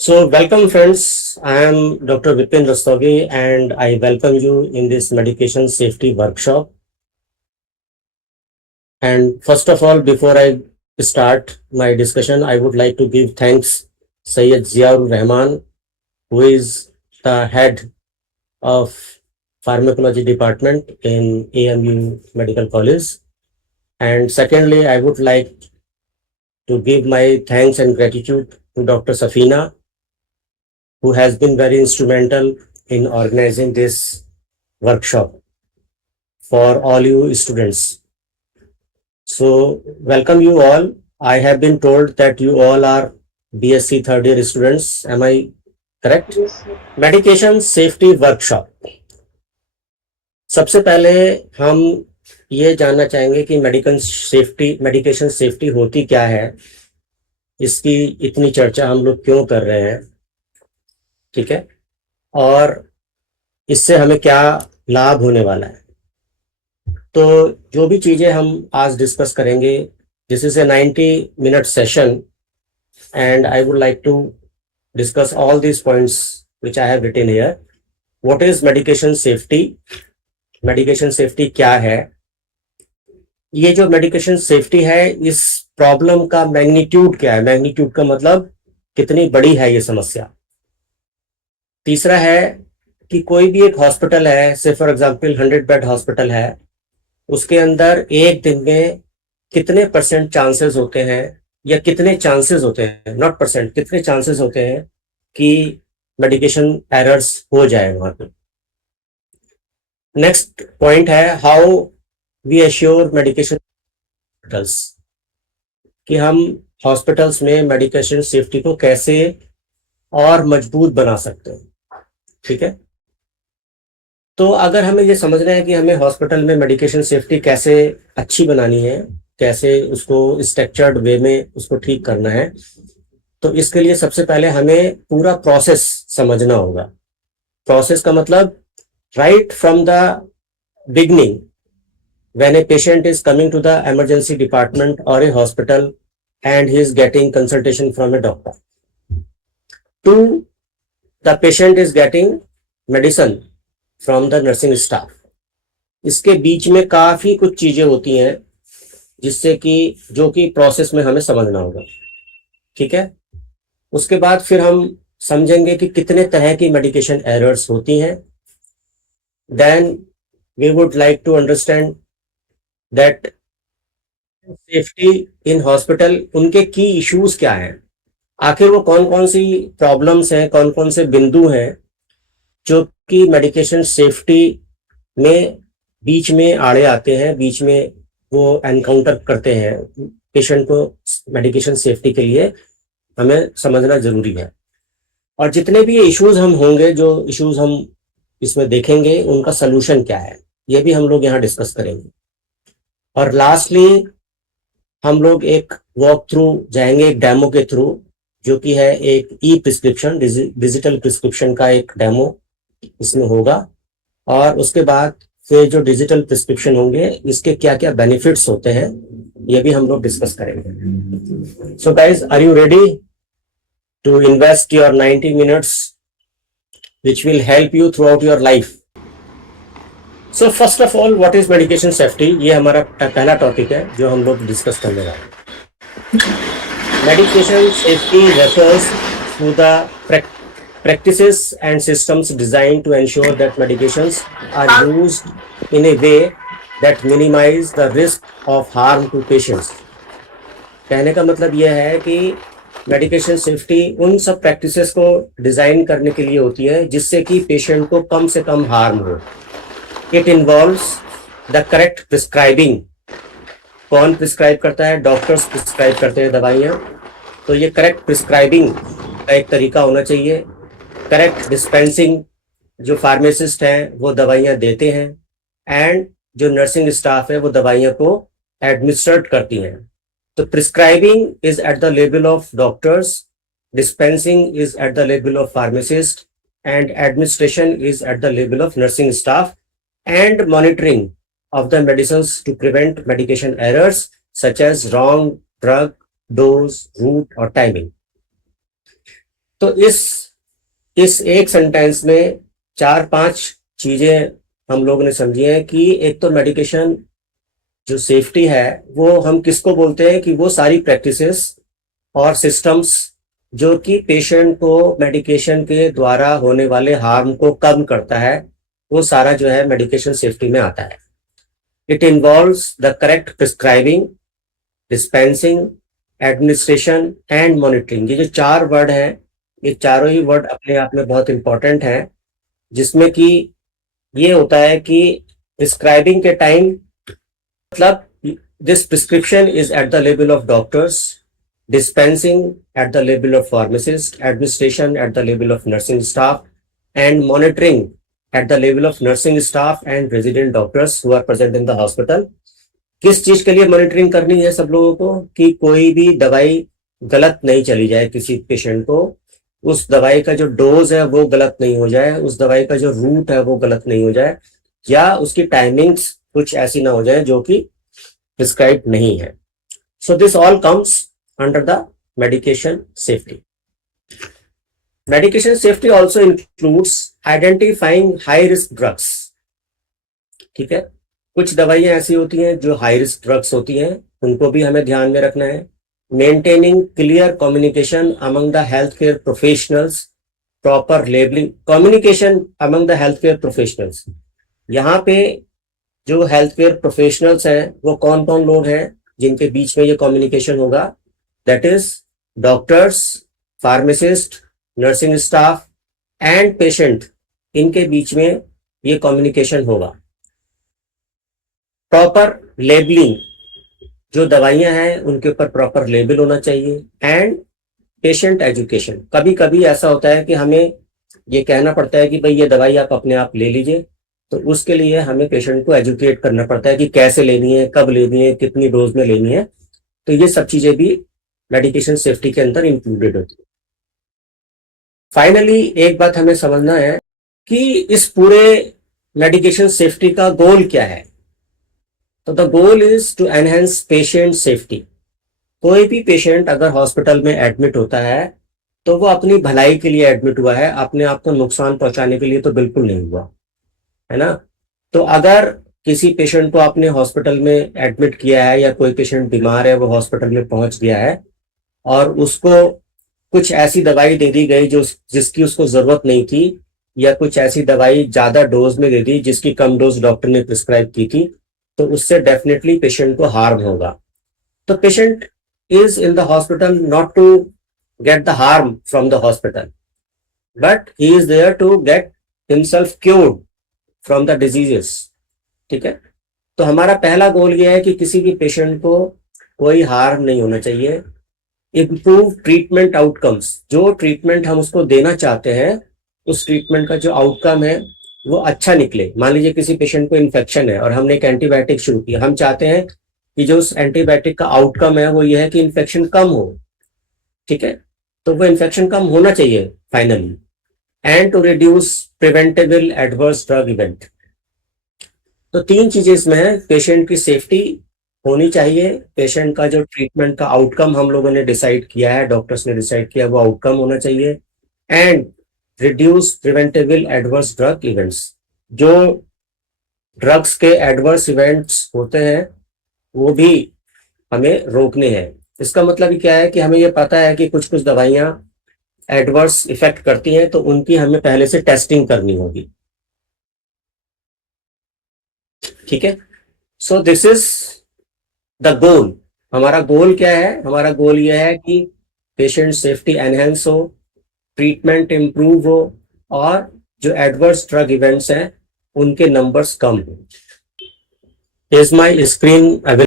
So, welcome friends. I am Dr. Vipin Rastogi and I welcome you in this medication safety workshop. And first of all, before I start my discussion, I would like to give thanks Syed Ziaur Rahman, who is the head of pharmacology department in AMU Medical College. And secondly, I would like to give my thanks and gratitude to Dr. Safina, who has been very instrumental in organizing this workshop for all you students. So, welcome you all. I have been told that you all are BSc third year students. Am I correct? Yes, sir. Medication safety workshop. सबसे पहले हम ये जानना चाहेंगे कि medication safety होती क्या है, इसकी इतनी चर्चा हम लोग क्यों कर रहे हैं, ठीक है, और इससे हमें क्या लाभ होने वाला है. तो जो भी चीज़ें हम आज डिस्कस करेंगे, this is a 90-minute session and I would like to discuss all these points which I have written here. What is medication safety? Medication safety क्या है? ये जो मेडिकेशन सेफ्टी है, इस प्रॉब्लम का मैग्नीट्यूड क्या है? मैग्नीट्यूड का मतलब कितनी बड़ी है ये समस्या. तीसरा है कि कोई भी एक हॉस्पिटल है, से फॉर एग्जांपल 100 बेड हॉस्पिटल है, उसके अंदर एक दिन में कितने परसेंट चांसेस होते हैं, या कितने चांसेस होते हैं, नॉट परसेंट, कितने चांसेस होते हैं कि मेडिकेशन एरर्स हो जाए वहां पे. नेक्स्ट पॉइंट है how we assure medication hospitals, कि हम हॉस्पिटल्स में मेडिकेशन सेफ्टी को कैसे और मजबूत बना सकते हैं. ठीक है, तो अगर हमें ये समझना है कि हमें हॉस्पिटल में मेडिकेशन सेफ्टी कैसे अच्छी बनानी है, कैसे उसको स्ट्रक्चर्ड वे में उसको ठीक करना है, तो इसके लिए सबसे पहले हमें पूरा प्रोसेस समझना होगा. प्रोसेस का मतलब right from the beginning, when a patient is coming to the emergency department or a hospital and he is getting consultation from a doctor, to the patient is getting medicine from the nursing staff. इसके बीच में काफी कुछ चीजें होती हैं जिससे कि जो कि प्रोसेस में हमें समझना होगा. ठीक है, उसके बाद फिर हम समझेंगे कि कितने तरह की मेडिकेशन एरर्स होती हैं. Then we would like to understand that safety in hospital, उनके की इश्यूज क्या हैं, आखिर वो कौन कौन सी प्रॉब्लम्स हैं, कौन कौन से बिंदु हैं जो कि मेडिकेशन सेफ्टी में बीच में आड़े आते हैं, बीच में वो एनकाउंटर करते हैं. पेशेंट को मेडिकेशन सेफ्टी के लिए हमें समझना जरूरी है. और जितने भी ये इश्यूज हम होंगे, जो इश्यूज हम इसमें देखेंगे, उनका सलूशन क्या है, ये भी हम लोग यहाँ डिस्कस करेंगे. और लास्टली हम लोग एक वॉक थ्रू जाएंगे, एक डेमो के थ्रू, जो कि है एक ई प्रिस्क्रिप्शन, डिजिटल प्रिस्क्रिप्शन का एक डेमो इसमें होगा. और उसके बाद फिर जो डिजिटल प्रिस्क्रिप्शन होंगे, इसके क्या क्या बेनिफिट्स होते हैं, ये भी हम लोग डिस्कस करेंगे. So guys, are you ready to invest your 90 minutes which will help you throughout your life? So first of all, what is medication safety? ये हमारा पहला टॉपिक है जो हम लोग डिस्कस करने वाले हैं. Medication safety refers to the practices and systems designed to ensure that medications are used in a way that minimize the risk of harm to patients. कहने का मतलब यह है कि मेडिकेशन सेफ्टी उन सब प्रैक्टिसेस को डिजाइन करने के लिए होती है जिससे कि पेशेंट को कम से कम हार्म हो. It involves the correct prescribing. कौन प्रिस्क्राइब करता है? डॉक्टर्स प्रिस्क्राइब करते हैं दवाइयाँ. तो ये करेक्ट प्रिस्क्राइबिंग का एक तरीका होना चाहिए. करेक्ट डिस्पेंसिंग, जो फार्मासिस्ट हैं वो दवाइयाँ देते हैं, एंड जो नर्सिंग स्टाफ है वो दवाइयाँ को एडमिनिस्ट्रेट करती हैं. तो prescribing is at the level of doctors, dispensing is at the level of pharmacist, and administration is at the level of nursing staff, and monitoring of the medicines to prevent medication errors such as wrong drug, dose, route or timing. तो इस एक sentence में 4-5 चीजें हम लोगों ने समझी हैं कि एक तो मेडिकेशन जो सेफ्टी है वो हम किसको बोलते हैं कि वो सारी प्रैक्टिसेस और सिस्टम्स जो कि पेशेंट को मेडिकेशन के द्वारा होने वाले हार्म को कम करता है, वो सारा जो है मेडिकेशन सेफ्टी में आता है। It involves the correct prescribing, dispensing, administration and monitoring. ये जो 4 वर्ड हैं, ये चारों ही वर्ड अपने आप में बहुत इंपॉर्टेंट हैं, जिसमें कि ये होता है कि प्रिस्क्राइबिंग के टाइम मतलब this prescription is at the level of doctors, dispensing at the level of pharmacist, administration at the level of nursing staff, and monitoring at the level of nursing staff and resident doctors who are present in the hospital. किस चीज के लिए monitoring करनी है सब लोगों को कि कोई भी दवाई गलत नहीं चली जाए किसी पेशेंट को, उस दवाई का जो डोज है वो गलत नहीं हो जाए, उस दवाई का जो रूट है वो गलत नहीं हो जाए, या उसकी टाइमिंग्स कुछ ऐसी ना हो जाए जो कि प्रिस्क्राइब नहीं है। So this all comes under the medication safety. Medication safety also includes identifying high risk drugs. ठीक है, कुछ दवाइयां ऐसी होती हैं जो हाई रिस्क ड्रग्स होती हैं, उनको भी हमें ध्यान में रखना है। Maintaining clear communication among the health care professionals, proper labelling, communication among the health care professionals. यहाँ पे जो हेल्थ केयर प्रोफेशनल्स हैं वो कौन कौन लोग हैं जिनके बीच में ये कम्युनिकेशन होगा? That is doctors, pharmacist, nursing staff and patient, इनके बीच में ये कम्युनिकेशन होगा। प्रॉपर लेबलिंग, जो दवाइयां हैं उनके ऊपर प्रॉपर लेबल होना चाहिए। एंड पेशेंट एजुकेशन, कभी कभी ऐसा होता है कि हमें ये कहना पड़ता है कि भाई ये दवाई आप अपने आप ले लीजिए, तो उसके लिए हमें पेशेंट को एजुकेट करना पड़ता है कि कैसे लेनी है, कब लेनी है, कितनी डोज में लेनी है। तो ये सब चीजें भी मेडिकेशन सेफ्टी के अंदर इंक्लूडेड होती है। फाइनली एक बात हमें समझना है कि इस पूरे मेडिकेशन सेफ्टी का गोल क्या है। तो the goal is to enhance patient safety. कोई भी पेशेंट अगर हॉस्पिटल में एडमिट होता है तो वो अपनी भलाई के लिए एडमिट हुआ है, अपने आप को नुकसान पहुंचाने के लिए तो बिल्कुल नहीं हुआ है ना। तो अगर किसी पेशेंट को आपने हॉस्पिटल में एडमिट किया है या कोई पेशेंट बीमार है, वो हॉस्पिटल में पहुंच गया है और उसको कुछ ऐसी दवाई दे दी गई जो जिसकी उसको जरूरत नहीं थी, या कुछ ऐसी दवाई ज्यादा डोज में दे दी जिसकी कम डोज डॉक्टर ने प्रिस्क्राइब की थी, तो उससे डेफिनेटली पेशेंट को हार्म होगा। तो patient is in the hospital not to get the harm from the hospital, but he is there to get himself cured from the diseases. ठीक है, तो हमारा पहला गोल ये है कि किसी भी पेशेंट को कोई हार्म नहीं होना चाहिए। इम्प्रूव ट्रीटमेंट आउटकम्स, जो ट्रीटमेंट हम उसको देना चाहते हैं उस ट्रीटमेंट का जो आउटकम है वो अच्छा निकले। मान लीजिए किसी पेशेंट को इन्फेक्शन है और हमने एक एंटीबायोटिक शुरू किया, हम चाहते हैं कि जो उस एंटीबायोटिक का आउटकम है वो ये है कि इन्फेक्शन कम हो। ठीक है, तो वो इन्फेक्शन कम होना चाहिए finally. And to reduce preventable adverse drug event. तो 3 चीजें इसमें है, पेशेंट की सेफ्टी होनी चाहिए, पेशेंट का जो ट्रीटमेंट का आउटकम हम लोगों ने डिसाइड किया है, डॉक्टर्स ने डिसाइड किया, वो आउटकम होना चाहिए, and reduce preventable adverse drug events. जो ड्रग्स के एडवर्स इवेंट्स होते हैं वो भी हमें रोकने हैं। इसका मतलब क्या है कि हमें ये पता है कि कुछ कुछ दवाइयां एडवर्स इफेक्ट करती हैं, तो उनकी हमें पहले से टेस्टिंग करनी होगी। ठीक है, so this is the goal. हमारा गोल क्या है? हमारा गोल यह है कि पेशेंट सेफ्टी एनहेंस हो, ट्रीटमेंट इंप्रूव हो, और जो एडवर्स ड्रग इवेंट्स हैं उनके नंबर्स कम हो। Is my screen